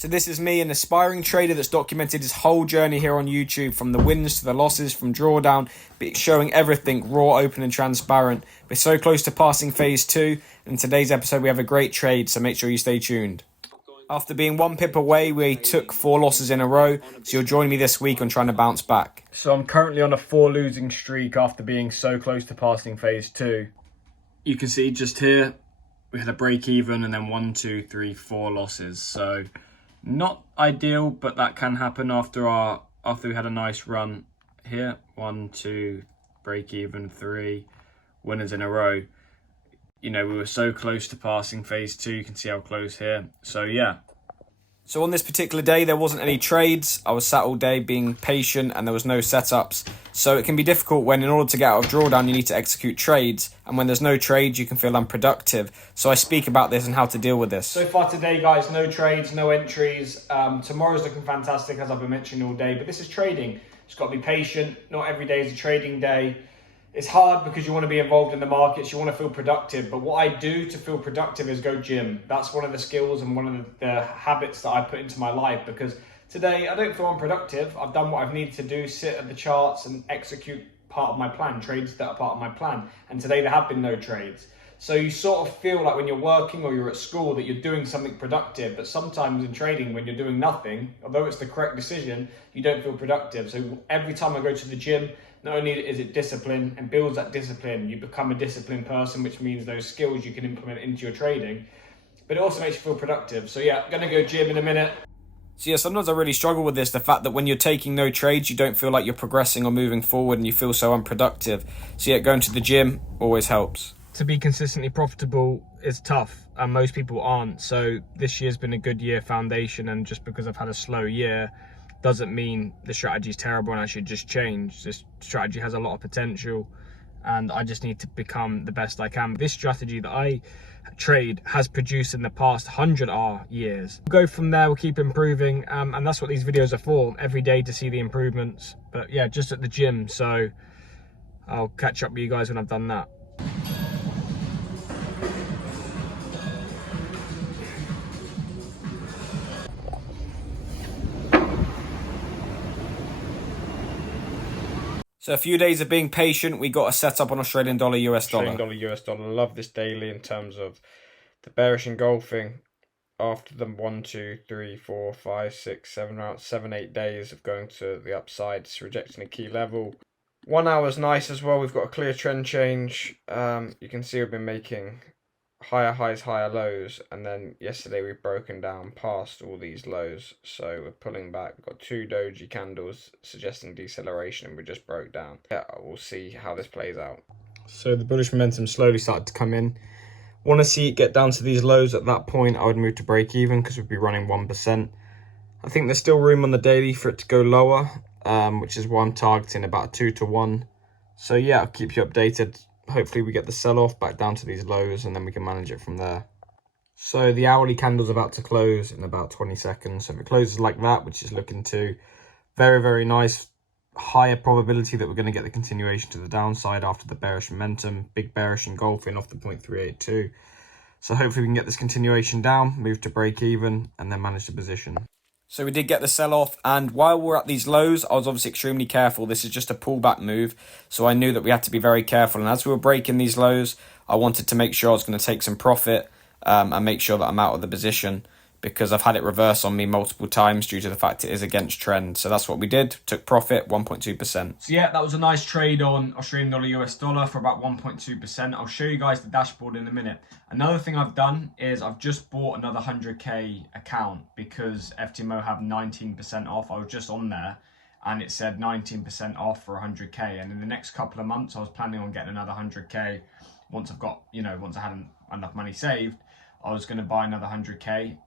So this is me, an aspiring trader that's documented his whole journey here on YouTube, from the wins to the losses, from drawdown, but showing everything raw, open and transparent. We're so close to passing phase 2. In today's episode we have a great trade, so make sure you stay tuned. After being 1 pip away, we took 4 losses in a row, so you'll join me this week on trying to bounce back. So I'm currently on a 4 losing streak after being so close to passing phase 2. You can see just here, we had a break even and then 1, 2, 3, 4 losses. So not ideal, but that can happen after we had a nice run here. 1, 2, break even, 3 winners in a row. You know, we were so close to passing phase 2. You can see how close here. So yeah. So on this particular day, there wasn't any trades. I was sat all day being patient and there was no setups. So it can be difficult when, in order to get out of drawdown, you need to execute trades. And when there's no trades, you can feel unproductive. So I speak about this and how to deal with this. So far today, guys, no trades, no entries. Tomorrow's looking fantastic, as I've been mentioning all day. But this is trading. Just got to be patient. Not every day is a trading day. It's hard because you want to be involved in the markets, you want to feel productive. But what I do to feel productive is go gym. That's one of the skills and one of the habits that I put into my life, because today I don't feel unproductive. I've done what I've needed to do, sit at the charts and execute part of my plan, trades that are part of my plan. And today there have been no trades. So you sort of feel like when you're working or you're at school that you're doing something productive, but sometimes in trading when you're doing nothing, although it's the correct decision, you don't feel productive. So every time I go to the gym, not only is it discipline and builds that discipline, you become a disciplined person, which means those skills you can implement into your trading, but it also makes you feel productive. So yeah, I'm gonna go gym in a minute. So yeah, sometimes I really struggle with this, the fact that when you're taking no trades, you don't feel like you're progressing or moving forward and you feel so unproductive. So yeah, going to the gym always helps. To be consistently profitable is tough and most people aren't. So this year's been a good year foundation, and just because I've had a slow year doesn't mean the strategy is terrible and I should just change. This strategy has a lot of potential and I just need to become the best I can. This strategy that I trade has produced in the past 100 years. We'll go from there, we'll keep improving, and that's what these videos are for, every day to see the improvements. But yeah, just at the gym, so I'll catch up with you guys when I've done that. So a few days of being patient, we got a setup on Australian dollar, US dollar. Australian dollar, US dollar. Love this daily in terms of the bearish engulfing after the 1, 2, 3, 4, 5, 6, 7 rounds, 7, 8 days of going to the upside. It's rejecting a key level. 1 hour's nice as well. We've got a clear trend change. You can see we've been making higher highs, higher lows, and then yesterday we've broken down past all these lows, so we're pulling back. We've got 2 doji candles suggesting deceleration, and we just broke down. Yeah, we'll see how this plays out. So the bullish momentum slowly started to come in. Want to see it get down to these lows. At that point I would move to break even because we'd be running 1%. I think there's still room on the daily for it to go lower, which is why I'm targeting about 2 to 1. So yeah, I'll keep you updated. Hopefully we get the sell-off back down to these lows and then we can manage it from there. So the hourly candle's about to close in about 20 seconds. So if it closes like that, which is looking to very, very nice, higher probability that we're going to get the continuation to the downside after the bearish momentum, big bearish engulfing off the 0.382. So hopefully we can get this continuation down, move to break even, and then manage the position. So we did get the sell-off, and while we're at these lows, I was obviously extremely careful. This is just a pullback move, so I knew that we had to be very careful. And as we were breaking these lows, I wanted to make sure I was going to take some profit and make sure that I'm out of the position, because I've had it reverse on me multiple times due to the fact it is against trend. So that's what we did, took profit, 1.2%. So yeah, that was a nice trade on Australian dollar, US dollar for about 1.2%. I'll show you guys the dashboard in a minute. Another thing I've done is I've just bought another 100k account because FTMO have 19% off. I was just on there and it said 19% off for 100k. And in the next couple of months, I was planning on getting another 100k. Once I've got, once I had enough money saved, I was going to buy another 100k,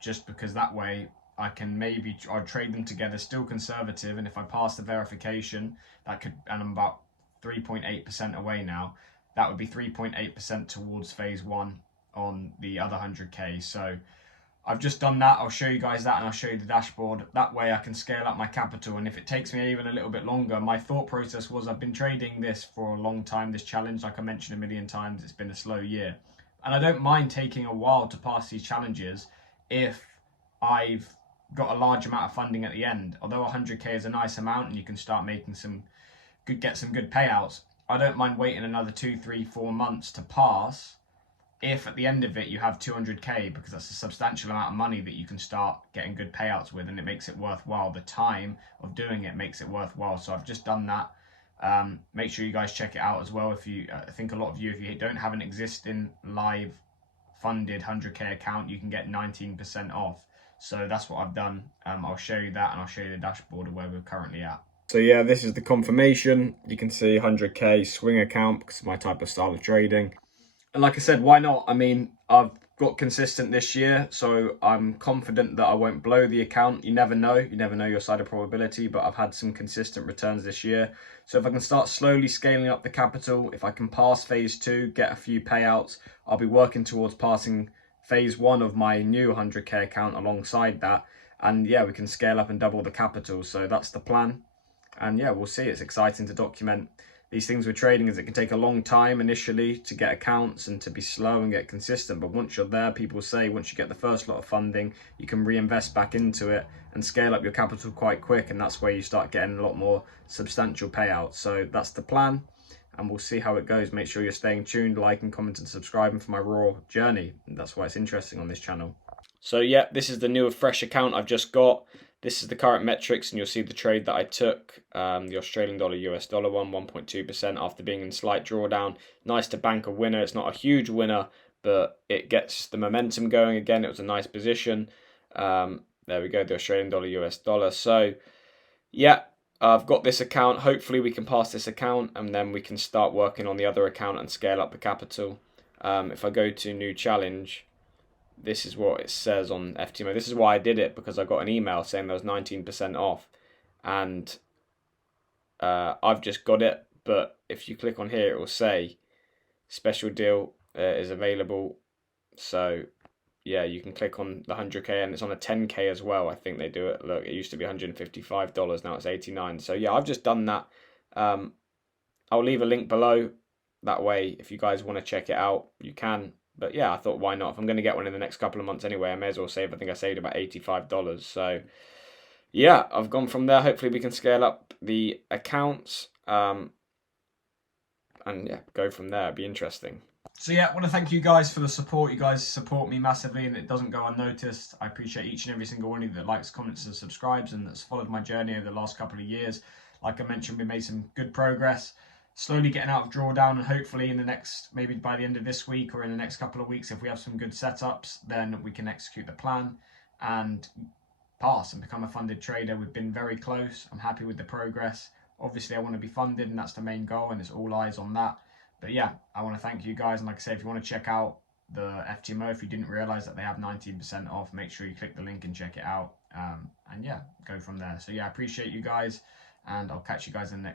just because that way I can I'd trade them together, still conservative, and if I pass the verification, and I'm about 3.8% away now, that would be 3.8% towards phase 1 on the other 100k. So I've just done that. I'll show you guys that and I'll show you the dashboard. That way I can scale up my capital, and if it takes me even a little bit longer, my thought process was I've been trading this for a long time, this challenge, like I mentioned a million times, it's been a slow year. And I don't mind taking a while to pass these challenges if I've got a large amount of funding at the end. Although 100k is a nice amount and you can start making get some good payouts, I don't mind waiting another 2, 3, 4 months to pass if at the end of it you have 200k, because that's a substantial amount of money that you can start getting good payouts with, and it makes it worthwhile. The time of doing it makes it worthwhile. So I've just done that. Make sure you guys check it out as well. If you, I think a lot of you, if you don't have an existing live funded 100k account, you can get 19% off. So that's what I've done. I'll show you that, and I'll show you the dashboard of where we're currently at. So yeah, this is the confirmation. You can see 100k swing account because it's my type of style of trading. And like I said, why not? I mean, I've got consistent this year, so I'm confident that I won't blow the account. You never know. You never know your side of probability, but I've had some consistent returns this year. So if I can start slowly scaling up the capital, if I can pass phase 2, get a few payouts, I'll be working towards passing phase 1 of my new 100k account alongside that. And yeah, we can scale up and double the capital. So that's the plan. And yeah, we'll see. It's exciting to document these things with trading, as it can take a long time initially to get accounts and to be slow and get consistent. But once you're there, people say once you get the first lot of funding, you can reinvest back into it and scale up your capital quite quick. And that's where you start getting a lot more substantial payouts. So that's the plan. And we'll see how it goes. Make sure you're staying tuned, liking, commenting, subscribing for my raw journey. And that's why it's interesting on this channel. So yeah, this is the new fresh account I've just got. This is the current metrics, and you'll see the trade that I took, the Australian dollar, US dollar one, 1.2% after being in slight drawdown. Nice to bank a winner. It's not a huge winner, but it gets the momentum going again. It was a nice position. There we go, the Australian dollar, US dollar. So yeah, I've got this account. Hopefully we can pass this account, and then we can start working on the other account and scale up the capital. If I go to new challenge, this is what it says on FTMO. This is why I did it, because I got an email saying there was 19% off, and I've just got it. But if you click on here, it will say special deal is available. So yeah, you can click on the 100k, and it's on a 10k as well. I think they do it. Look, it used to be $155, now it's $89. So yeah, I've just done that. I'll leave a link below. That way, if you guys want to check it out, you can. But yeah, I thought, why not? If I'm going to get one in the next couple of months anyway, I may as well save. I think I saved about $85. So yeah, I've gone from there. Hopefully we can scale up the accounts and yeah, go from there. It'd be interesting. So yeah, I want to thank you guys for the support. You guys support me massively, and it doesn't go unnoticed. I appreciate each and every single one of you that likes, comments, and subscribes, and that's followed my journey over the last couple of years. Like I mentioned, we made some good progress, slowly getting out of drawdown, and hopefully in the next, maybe by the end of this week or in the next couple of weeks, if we have some good setups, then we can execute the plan and pass and become a funded trader. We've been very close. I'm happy with the progress. Obviously I want to be funded, and that's the main goal, and it's all eyes on that. But yeah, I want to thank you guys, and like I said, if you want to check out the FTMO, if you didn't realize that they have 19% off, make sure you click the link and check it out, and yeah, go from there. So yeah, I appreciate you guys, and I'll catch you guys in the next